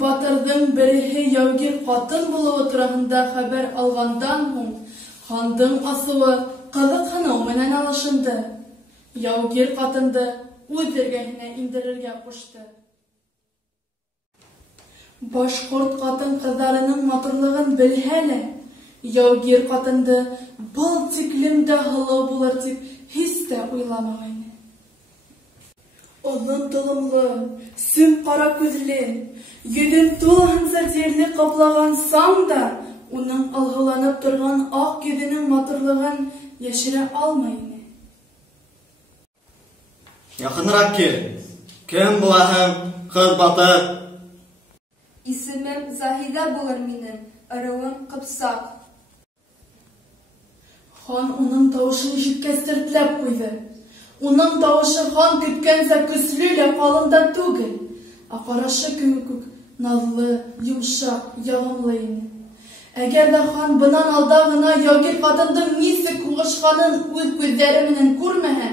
батырдың береһе яугир ҡатын булыуы тураһында хәбәр алғандан һуң, хандың асыуы ҡыҙыҡһыныу менән алышынды. Яугир ҡатынды үҙ эргәһенә индерергә ҡушты. Башҡорт ҡатын-ҡыҙҙарының матурлығын белһә лә, яугир ҡатынды был тиклем дә һылыу булыр тип һис тә уйламағайны. Оҙон толомло, сөм ҡара күҙле, йөҙөн тулыһынса тиерле ҡаплаған саң да уның алһыуланып торған аҡ йөҙөнөң матурлығын йәшерә алмай ине. Яҡыныраҡ кил. Кем булаһың, ҡыҙ батыр? Исемем Заһиҙә булыр минең, ырыуым Ҡыпсаҡ. Хан уның тауышын ишеткәс ҡуйҙы. Уның тауышы хан көткәнсә көслө лә ҡалын да түгел, ә ҡарашы кеүек үк наҙлы, йомшаҡ, яғымлы ине. Әгәр ҙә хан бынан алда ғына яугир ҡатындың нисек һуғышҡанын үҙ күҙҙәре менән күрмәһә,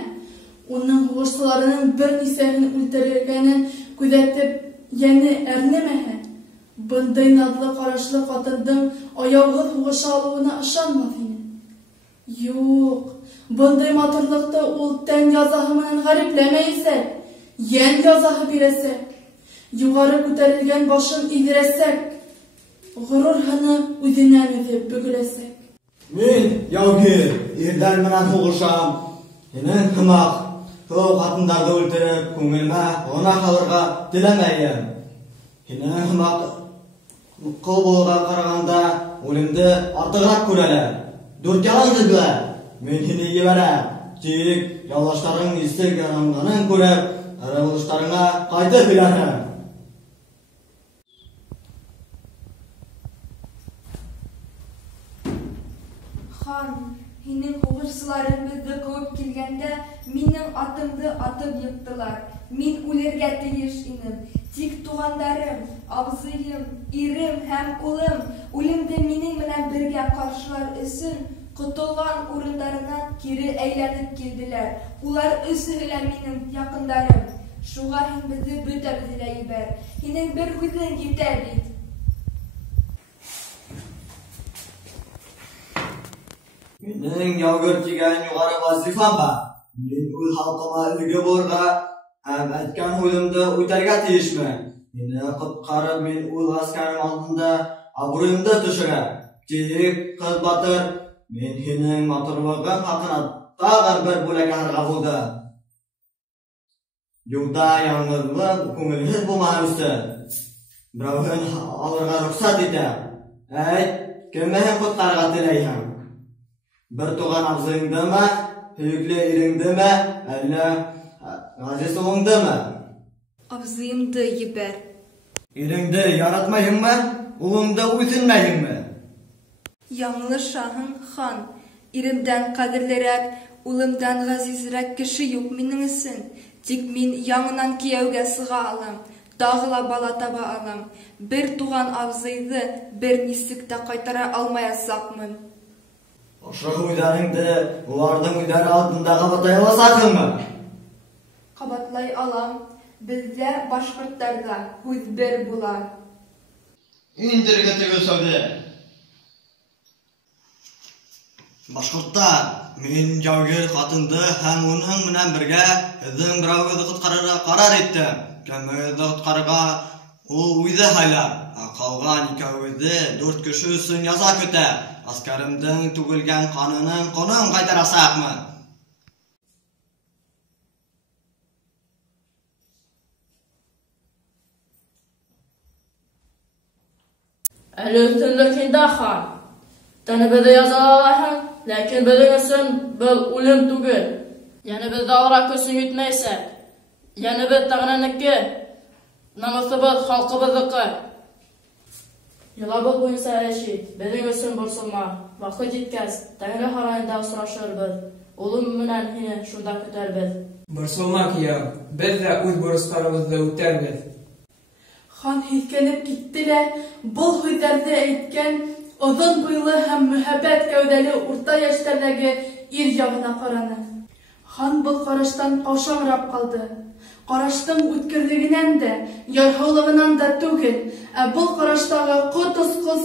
уның һуғышсыларының бер нисәһен үлтерелгәнен күҙәтеп йәне әрнемәһә, бындай наҙлы ҡарашлы ҡатындың аяуһыҙ һуғыша алыуына ышанмаҫ ине. Юҡ, бындай матурлыҡты ул тән язаһы менән ғәрипләмәйәсәк, йән язаһы бирәсәк, юғары күтәрелгән башын иҙерәсәк, ғорур-һыны үҙенән-үҙе бөгөләсәк. Мин, яугир, ирҙәр менән һуғышам. Һинең һымаҡ һылыу ҡатындарҙы үлтереп, күңелмә ғына ҡалырға теләмәйем. Һинең һымаҡ ҡол булырға ҡарағанда үлемде артығыраҡ күрәләр. Дүрт яланғыҙлар. Мин һине ебәрәм. Тик яллаштарың нисек яранғанын күреп, ырыуылыштарыңа ҡайтып һөйләрһең. Хан, һинең һуғышсыларың беҙҙе ҡыуып килгәндә, минең атымды атып йыҡтылар. Мин үлергә тейеш инем. Тик туғандарым, абзыйым, ирем һәм улым үлемде минең менән бергә ҡаршылар өсөн ҡотолған урындарынан кире әйләнеп килделәр. Улар өсөһө лә минең яҡындарым. Шуға һин беҙҙе бөтәбеҙҙе лә ебәр. Һинең бер һүҙең етә бит. Минең яугир тигән юғары вазифам бар. Мин үҙ халҡыма өлгө булырға һәм әйткән һүҙемде үтәргә тейешмен. Һине ҡотҡарып, мин үҙ ғәскәрем алдында абруйымды төшөрәм. Тик, ҡыҙ батыр, мин һинең матурлығың хаҡына тағын бер бүләк яһарға булдым. Юлда яңғыҙлыҡ, күңелһеҙ булмаһын өсөн берәүһен алырға рөхсәт итәм. Әйт, кемеһен ҡотҡарырға теләйһең? Бер туған абзыйыңдымы, һөйөклө иреңдеме, әллә ғәзиз улыңдымы? Абзыйымды ебәр. Иреңде яратмайһыңмы? Улыңды үҙенмәйһеңме? Яңлышаһың, хан. Иремдән ҡәҙерлерәк, улымдан ғәзизерәк кеше юҡ минең өсөн. Тик мин яңынан кейәүгә сыға алам, тағы ла бала таба алам. Бер туған абзыйҙы бер нисек тә ҡайтара алмаясаҡмын. Ошо һүҙҙәреңде уларҙың үҙҙәре алдында ҡабатлай аласаҡһыңмы? Ҡабатлай алам. Беҙҙә, башҡорттарҙа, һүҙ бер була. Индергә теге сәүҙә. Башҡорттар, мин яугир ҡатынды һәм уның менән бергә һеҙҙең берәүегеҙҙе ҡотҡарырға ҡарар иттем. Кемегеҙҙе ҡотҡарырға ул үҙе һайлар. Ҡалған икәүегеҙҙе 4 кеше өсөн яза көтә. Аскарымдың түгелгән ҡанының ҡонон ҡайтарасаҡмын. Әле өҫтөнлөк һиндә, хан. Тәнебеҙҙе язалаһың, ләкин беҙҙең өсөн был үлем түгел. Йәнебеҙҙе алырға көсөң етмәйәсәк. Йәнебеҙ Тәғәләнеке, намыҫыбыҙ халҡыбыҙҙыҡы. Йолабыҙ буйынса әшит, беҙҙең өсөн борсолма. Ваҡыт еткәс, Тәңре һарайында осрашырбыҙ. Улым менән һине шунда көтәрбеҙ. Борсолма, кейәү, беҙ ҙә үҙ бурыстарыбыҙҙы үтәрбеҙ. Хан һиҫкәнеп китте лә, был һүҙҙәрҙе әйткән оҙон буйлы һәм мөһабәт кәүҙәле урта йәштәрҙәге ир яғына ҡараны. Хан был караштан каушаграк калды. Караштың үткерлегенән дә, ярһаулыгынан да түгел, был караштагы котускыз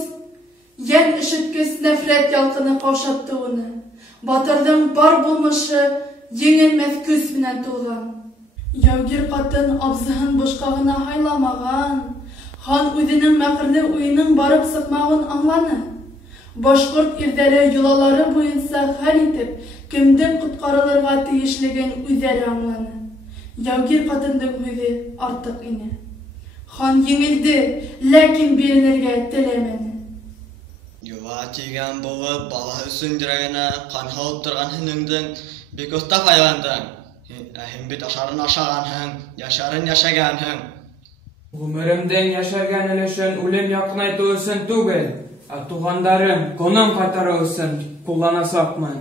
ян ишеткес нәфрәт ялкыны каушатты уны. Батырдың бар булмышы еңелмәс көз белән тулган. Яугир катын абзыһын бушка гына хайламаган. Хан үзенең мәкерле уйының барып сыкмагын аңланы. Башкорт ирдәре юлалары буенча хәл итеп, кемдән коткарылырга тиешлеген үзләре аңланы. Яугир катындың үзе артык ине. Хан еңелде, ләкин биренергә теләмәде. Юва тигән булып, бала өсөн йөрәгенә кан һалып торган һинеңдән бик оста файдаландың. Һин бит ашарын ашаганһың, яшарын яшәгәнһең. Гомеремдән яшәргән өлешен үлем якынайту өчен түгел, тугандарым конын кайтару өчен кулланасакмын.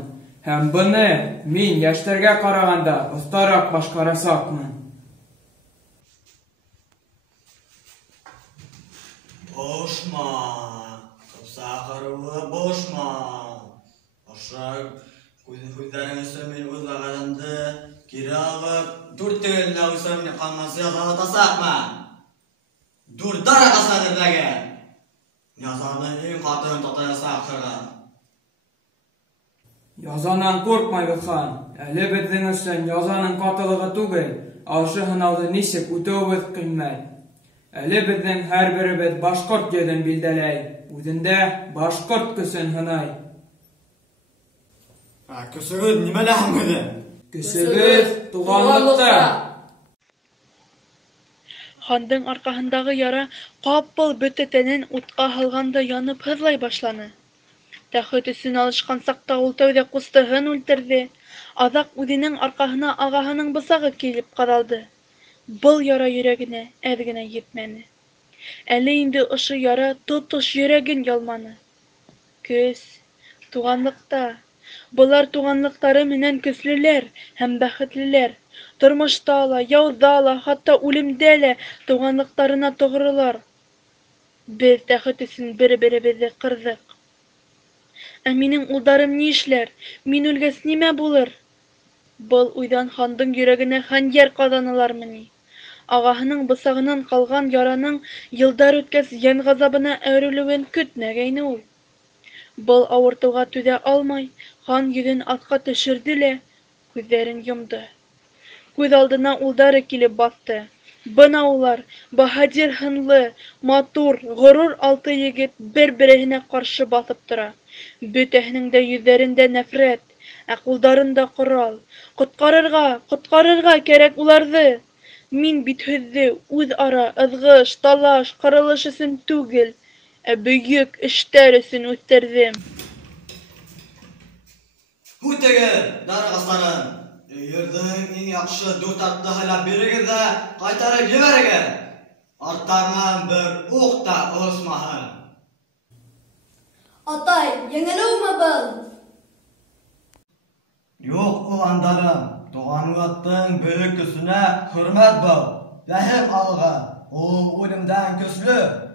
Һәм буны мин яшьләргә караганда остарак башкарасакмын. Бошма, кыпсакырылы бошма. Аша күзләрен өчен мин уйлаганымды кире алып, дүртеллә үсәм якамасы язалатасакмын. Дурдар акасадырдагы. Язаны ең катын татаясак кырган. Язанан коркмайбыз, хан. Әле безнең өчен язаның катылыгы түгел, ашы һынауны ничек үтәүбез кыйммәт. Әле безнең һәрберебез башкорт йөзен билдәләй, үзендә башкорт көсөн һынай. Көсөгез нимәлә һәмгеде? Көсөгез туганлыкта. Хандың аркаһындагы яра капыл бөтә тәнен утка һалганда янып һызлай башланы. Тәхет өсөн алышкан сакта ул тәүдә кустыһын үлтерде, аҙаҡ үҙенең арҡаһына ағаһының бысағы килеп ҡаҙалды. Был яра йөрәгенә әҙ генә етмәне. Әле инде ошо яра тотош йөрәген ялманы. Көс, туғанлыҡта. Былар туғанлыҡтары менән көслөләр һәм бәхетлеләр. Тормошта ла, яуҙа ла, хатта үлемдә лә туғанлыҡтарына тоғролар. Беҙ тәхет өсөн бер-беребеҙҙе ҡырҙыҡ. Ә минең улдарым ни эшләр? Мин үлгәс нимә булыр? Был уйҙан хандың йөрәгенә хәнйәр ҡаҙанылармы ни? Ағаһының бысағынан ҡалған яраның йылдар үткәс йән ғазабына әүерелеүен көтмәгәйне ул. Был ауыртыуға түҙә алмай, хан йөҙөн аҫҡа төшөрҙө лә күҙҙәрен йомдо. Күҙ алдына улдары килеп баҫты. Бына улар, баһадир һынлы, матур, ғорур алты егет бер-береһенә ҡаршы баҫып тора. Бөтәһенең дә йөҙҙәрендә нәфрәт, ә ҡулдарында ҡорал. Ҡотҡарырға кәрәк уларҙы. Мин бит һеҙҙе үҙ-ара ыҙғыш, талаш, ҡырылыш өсөн түгел, ә бөйөк эштәр өсөн үҫтерҙем. Һүтегеҙ, дарығастарым! Өйөрҙөң иң яҡшы дүрт атты һайлап бирегеҙ ҙә ҡайтарып ебәрегеҙ. Арттарынан бер уҡ та ылышмаһын. Атай, еңелеүме был? Юҡ, уландарым. Туғанлыҡтың бөйөк көсөнә хөрмәт был. Рәхим алғы. Ул үлемдән көслө.